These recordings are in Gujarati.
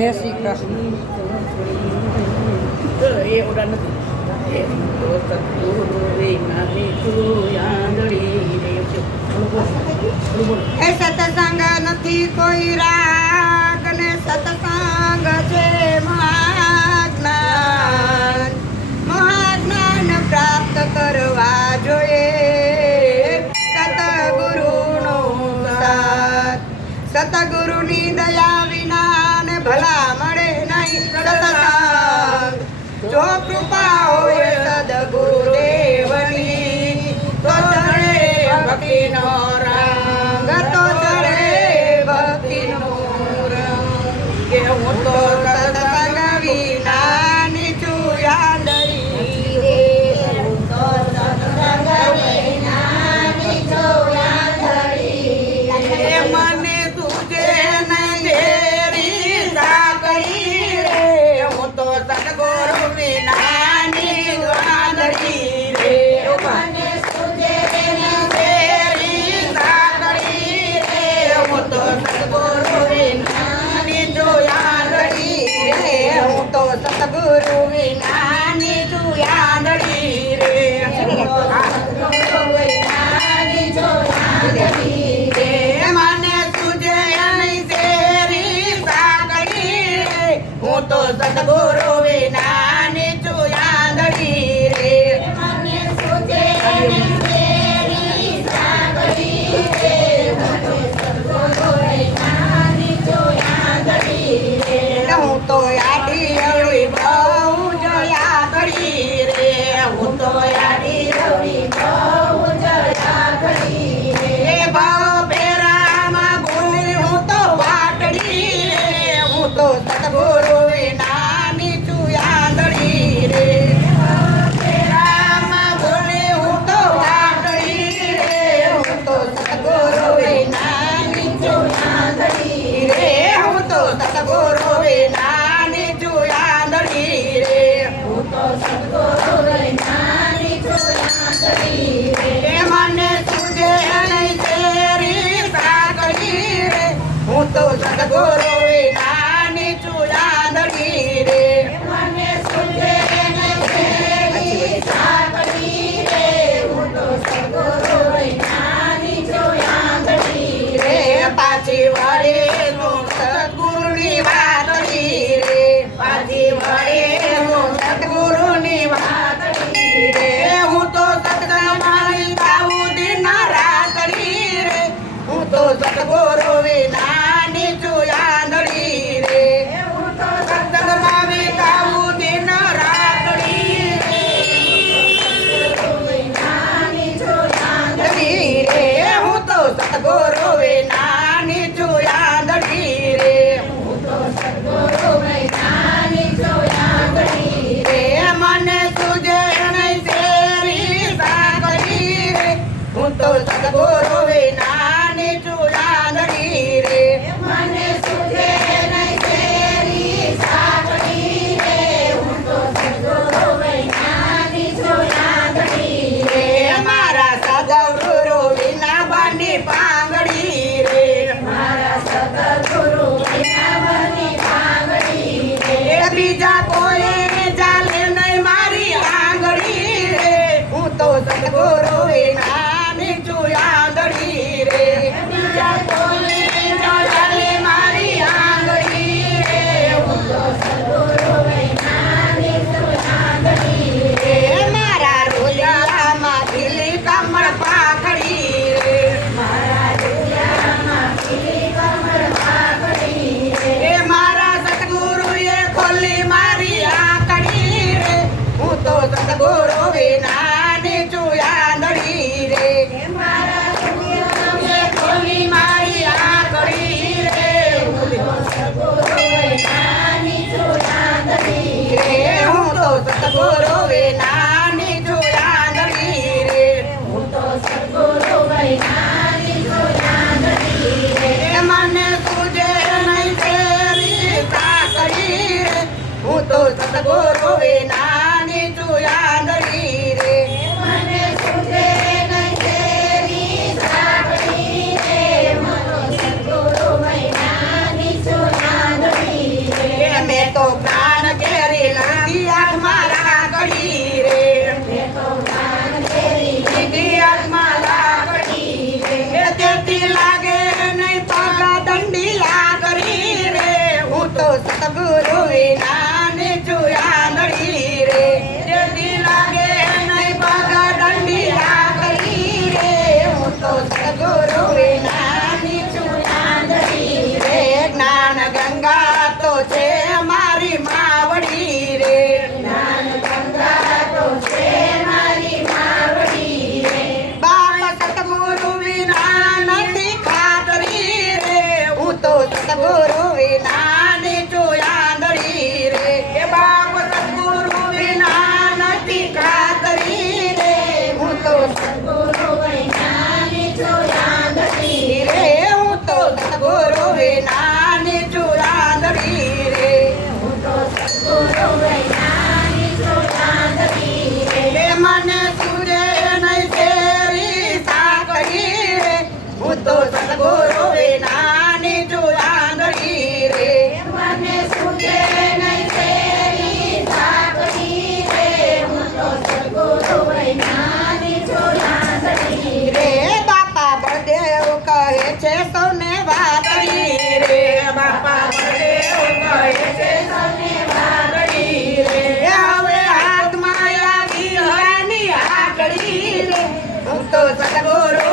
જય શ્રી કૃષ્ણ એ ઓડા નથી કોઈ રાગ ને ભલા મળે નહીં સદસંગ જો કૃપા હોય સદગુરુદેવની તો ચડે ભક્તિનો રંગ તો ચડે ભક્તિનો રંગ કે હું તો તો સદગુરુ વિનાની તું આંધળી રે રામ ભોલે હું તો આંધળી રે હું તો સદગુરુ વિનાની તું આંધળી રે હું તો સદગુરુ વિનાની તું આંધળી રે હું તો સદગુરુ વિનાની Hare તો સદગુરુ વિનાની ચુરાંગડી રે રે હું રે બાપા બળદેવ કહે કહે છે સૌને વાદળી રે હવે હાથમાં આવી હરાની આગળી રે હું તો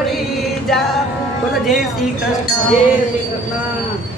છોડી જા બોલો જય શ્રી કૃષ્ણ જય શ્રી કૃષ્ણ